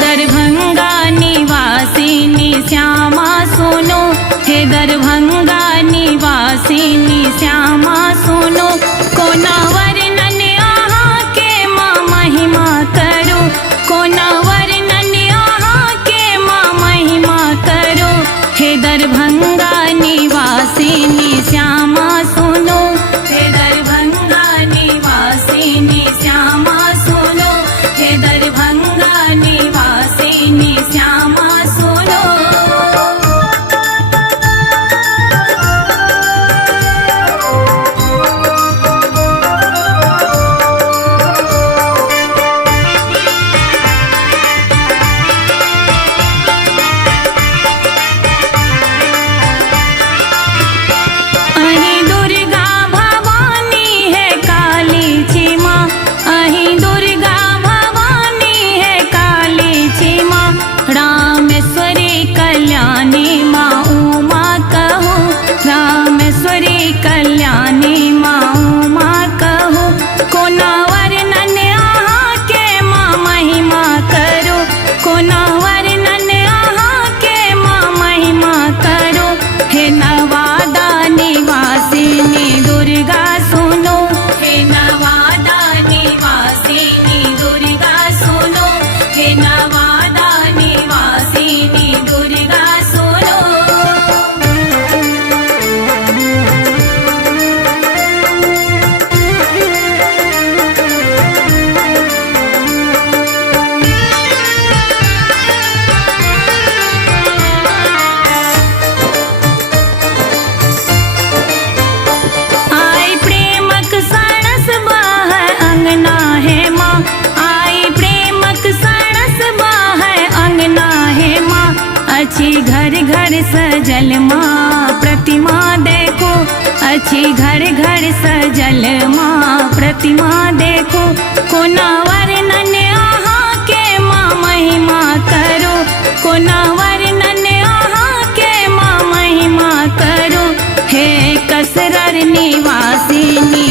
दरभंगा निवासिनी श्यामा सुनो, हे दरभंगा निवासिनी श्यामा सुनो। कोना वर्णन यहाँ के माँ महिमा करो, कोना वर्णन यहाँ के माँ महिमा करो। हे दरभंगा निवासिनी श्यामा सुनो, हे दरभंगा निवासिनी श्यामा सुनो, हे दरभंगा निवासिनी श्यामा सुनो। अहीं दुर्गा भवानी है काली जी माँ, अहीं दुर्गा भवानी है काली जी माँ। रामेश्वरी कल्याणी माँ उमा कहो, रामेश्वरी कल्याणी माँ उमा कहो। कोना वर्णन यहाँ के माँ महिमा करो, कोना वर्णन यहाँ के माँ महिमा करो। हे नवादा निवासिनी दुर्गा सुनो, हे नवादा निवासिनी दुर्गा सुनो, हे नवादा निवासिनी दुर्गा सुनो। आई प्रेमक सणस बह अंगना है माँ, आई प्रेमक सणस बह अंगना है माँ। अच्छी घर घर सजल माँ प्रतिमा देखो, अच्छी घर घर सजल माँ प्रतिमा देखो। कोना वर्णन यहाँ के माँ महिमा करो, कोना वर्णन यहाँ के माँ महिमा करो। हे कसरर निवासिनी